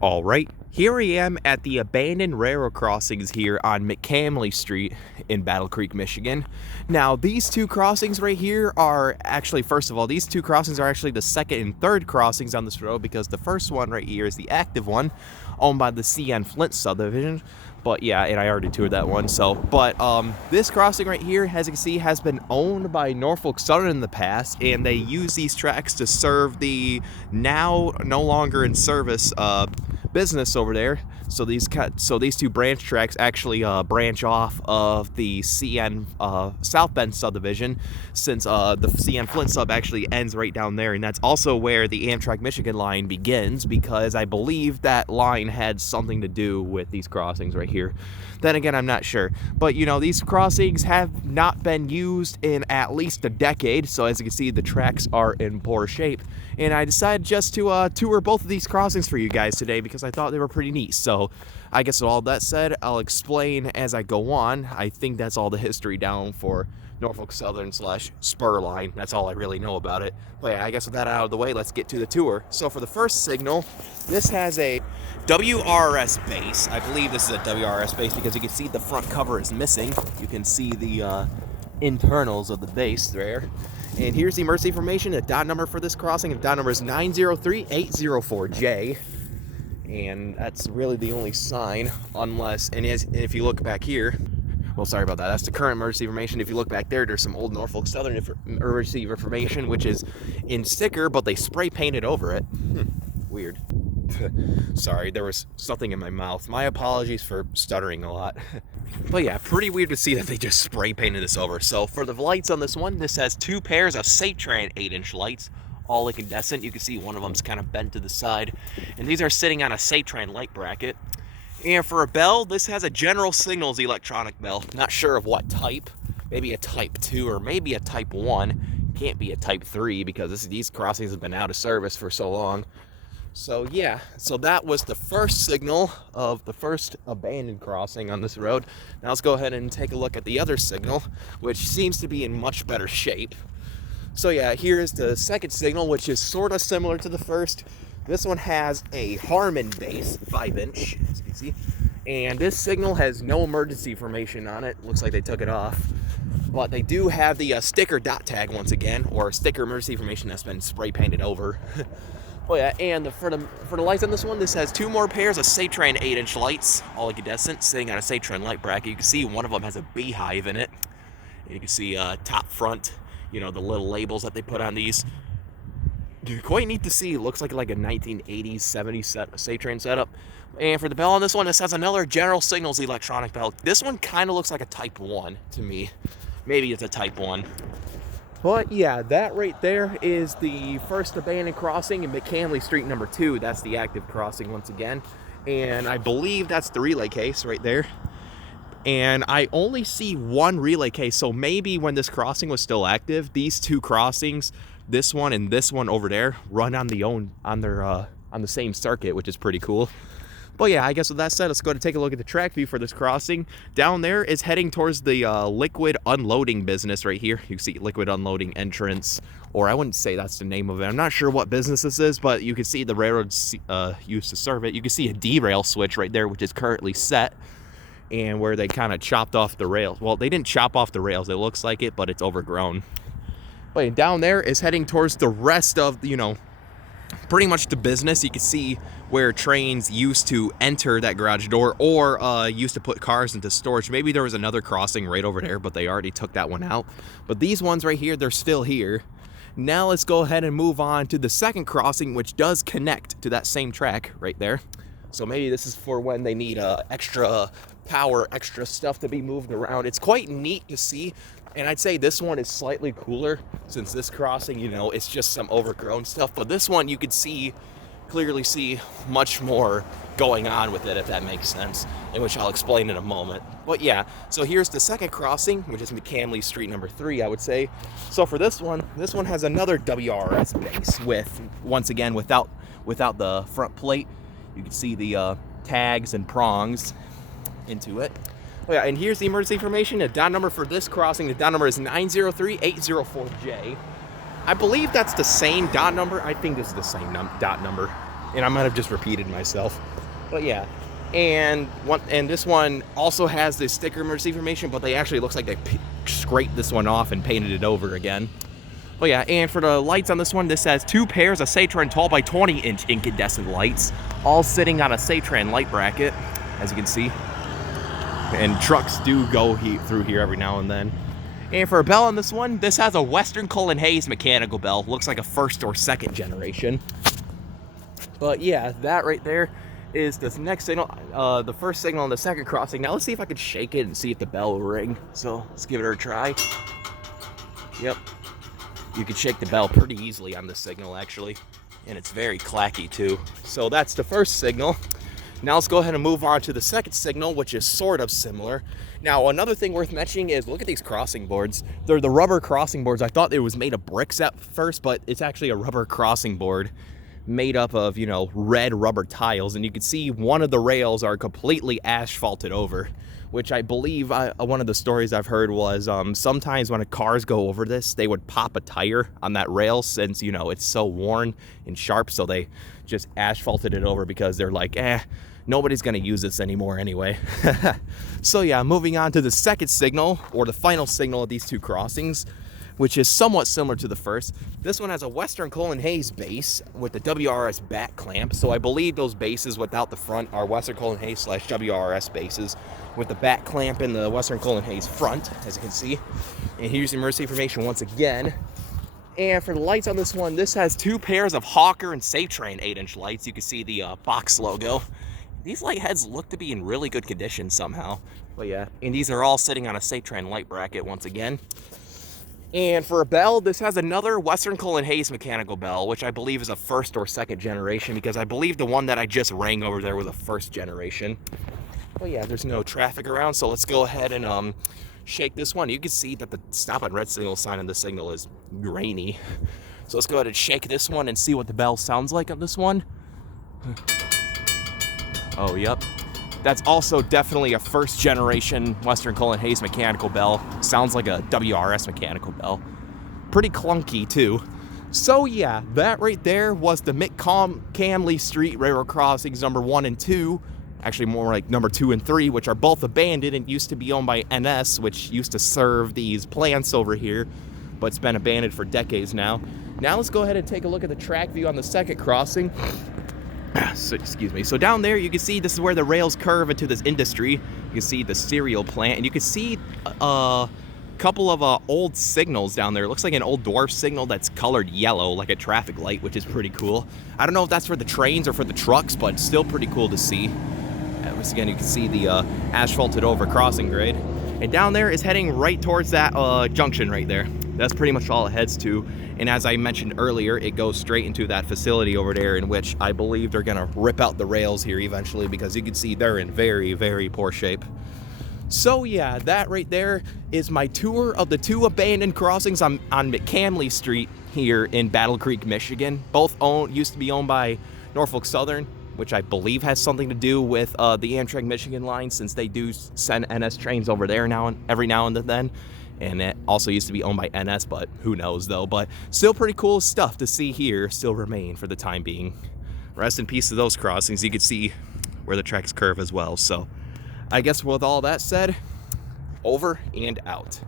All right, here I am at the abandoned railroad crossings here on McCamly Street in Battle Creek, Michigan. Now, these two crossings right here are actually, first of all, these two crossings are actually the second and third crossings on this road, because the first one right here is the active one owned by the C.N. Flint subdivision. But yeah, and I already toured that one. This crossing right here, as you can see, has been owned by Norfolk Southern in the past, and they use these tracks to serve the now no longer in service business over there. So these two branch tracks actually branch off of the CN South Bend subdivision, since the CN Flint sub actually ends right down there, and that's also where the Amtrak Michigan line begins, because I believe that line had something to do with these crossings right here. Then again, I'm not sure, but you know, these crossings have not been used in at least a decade, so as you can see, the tracks are in poor shape. And I decided just to tour both of these crossings for you guys today, because I thought they were pretty neat. So I guess with all that said, I'll explain as I go on. I think that's all the history down for Norfolk Southern / Spur line. That's all I really know about it. But yeah, I guess with that out of the way, let's get to the tour. So for the first signal, this has a WRS base. I believe this is a WRS base because you can see the front cover is missing. You can see the internals of the base there. And here's the emergency information. The dot number for this crossing, the dot number is 903804J. And that's really the only sign, unless, and if you look back here, well, sorry about that, that's the current emergency information. If you look back there, there's some old Norfolk Southern emergency information, which is in sticker, but they spray painted over it. Weird. Sorry, there was something in my mouth. My apologies for stuttering a lot. But yeah, pretty weird to see that they just spray painted this over. So for the lights on this one, this has two pairs of Satran 8-inch lights, all incandescent. You can see one of them's kind of bent to the side, and these are sitting on a Satran light bracket. And for a bell, this has a General Signals electronic bell. Not sure of what type. Maybe a type 2 or maybe a type 1. Can't be a type 3 because these crossings have been out of service for so long. So yeah, so that was the first signal of the first abandoned crossing on this road. Now let's go ahead and take a look at the other signal, which seems to be in much better shape. So yeah, here's the second signal, which is sort of similar to the first. This one has a Harmon base, 5-inch, as you can see. And this signal has no emergency information on it. Looks like they took it off. But they do have the sticker dot tag once again, or sticker emergency information that's been spray painted over. Oh yeah, and for the lights on this one, this has two more pairs of Satran 8-inch lights, all incandescent, sitting on a Satran light bracket. You can see one of them has a beehive in it. And you can see top front, you know, the little labels that they put on these. Quite neat to see. It looks like a 1980s, 70s Satran setup. And for the bell on this one, this has another General Signals electronic bell. This one kind of looks like a Type 1 to me. Maybe it's a Type 1. But yeah, that right there is the first abandoned crossing in McCamly Street number 2. That's the active crossing once again. And I believe that's the relay case right there. And I only see one relay case, so maybe when this crossing was still active, these two crossings, this one and this one over there, run on the same circuit, which is pretty cool. But yeah, I guess with that said, let's go to take a look at the track view for this crossing. Down there is heading towards the liquid unloading business right here. You can see liquid unloading entrance, or I wouldn't say that's the name of it. I'm not sure what business this is, but you can see the railroads used to serve it. You can see a derail switch right there, which is currently set, and where they kind of chopped off the rails. Well, they didn't chop off the rails. It looks like it, but it's overgrown. But down there is heading towards the rest of, you know, pretty much the business. You can see where trains used to enter that garage door, or used to put cars into storage. Maybe there was another crossing right over there, but they already took that one out. But these ones right here, they're still here. Now let's go ahead and move on to the second crossing, which does connect to that same track right there. So maybe this is for when they need extra power, extra stuff to be moved around. It's quite neat to see. And I'd say this one is slightly cooler, since this crossing, you know, it's just some overgrown stuff. But this one, you could clearly see much more going on with it, if that makes sense, in which I'll explain in a moment. But yeah, so here's the second crossing, which is McCamly Street number 3, I would say. So for this one has another WRS base with, once again, without the front plate. You can see the tags and prongs into it. Oh yeah, and here's the emergency information. The dot number for this crossing, the dot number is 903804J. I believe that's the same dot number. I think this is the same dot number. and I might have just repeated myself, but yeah. And this one also has this sticker emergency information, but they actually looks like they scraped this one off and painted it over again. Oh yeah, and for the lights on this one, this has 2 pairs of Satran 12 by 20 inch incandescent lights, all sitting on a Satran light bracket, as you can see. And trucks do go through here every now and then. And for a bell on this one, this has a Western Cullen Hayes mechanical bell. Looks like a 1st or 2nd generation. But yeah, that right there is this next signal, the 1st signal on the 2nd crossing. Now let's see if I can shake it and see if the bell will ring. So let's give it a try. Yep. You can shake the bell pretty easily on this signal, actually. And it's very clacky too. So that's the 1st signal. Now let's go ahead and move on to the 2nd signal, which is sort of similar. Now another thing worth mentioning is look at these crossing boards. They're the rubber crossing boards. I thought it was made of bricks at first, but it's actually a rubber crossing board made up of, you know, red rubber tiles. And you can see one of the rails are completely asphalted over, which I believe one of the stories I've heard was sometimes when cars go over this, they would pop a tire on that rail since, you know, it's so worn and sharp. So they just asphalted it over because they're like, nobody's gonna use this anymore anyway. So yeah, moving on to the 2nd signal, or the final signal of these 2 crossings, which is somewhat similar to the 1st. This one has a Western Cullen Hayes base with the WRS back clamp. So I believe those bases without the front are Western Cullen Hayes / WRS bases with the back clamp in the Western Cullen Hayes front, as you can see. And here's the emergency information once again. And for the lights on this one, this has 2 pairs of Hawker and Satran 8-inch lights. You can see the box logo. These light heads look to be in really good condition somehow. But yeah, and these are all sitting on a Satran light bracket once again. And for a bell, this has another Western Cullen Hayes mechanical bell, which I believe is a 1st or 2nd generation, because I believe the one that I just rang over there was a 1st generation. Well, yeah, there's no traffic around, so let's go ahead and shake this one. You can see that the stop on red signal sign on the signal is grainy. So let's go ahead and shake this one and see what the bell sounds like on this one. Oh, yep. That's also definitely a 1st generation Western Cullen Hayes mechanical bell. Sounds like a WRS mechanical bell. Pretty clunky too. So yeah, that right there was the McCamly Street Railroad Crossings number 1 and 2. Actually more like number 2 and 3, which are both abandoned and used to be owned by NS, which used to serve these plants over here, but it's been abandoned for decades now. Now let's go ahead and take a look at the track view on the 2nd crossing. So, excuse me. So down there, you can see this is where the rails curve into this industry. You can see the cereal plant, and you can see a couple of old signals down there. It looks like an old dwarf signal that's colored yellow, like a traffic light, which is pretty cool. I don't know if that's for the trains or for the trucks, but it's still pretty cool to see. Once again, you can see the asphalted over crossing grade. And down there is heading right towards that junction right there. That's pretty much all it heads to. And as I mentioned earlier, it goes straight into that facility over there, in which I believe they're gonna rip out the rails here eventually, because you can see they're in very, very poor shape. So yeah, that right there is my tour of the 2 abandoned crossings on McCamly Street here in Battle Creek, Michigan. Both used to be owned by Norfolk Southern, which I believe has something to do with the Amtrak Michigan line, since they do send NS trains over there every now and then. And it also used to be owned by NS, but who knows though. But still pretty cool stuff to see here still remain for the time being. Rest in peace to those crossings. You can see where the tracks curve as well. So I guess with all that said, over and out.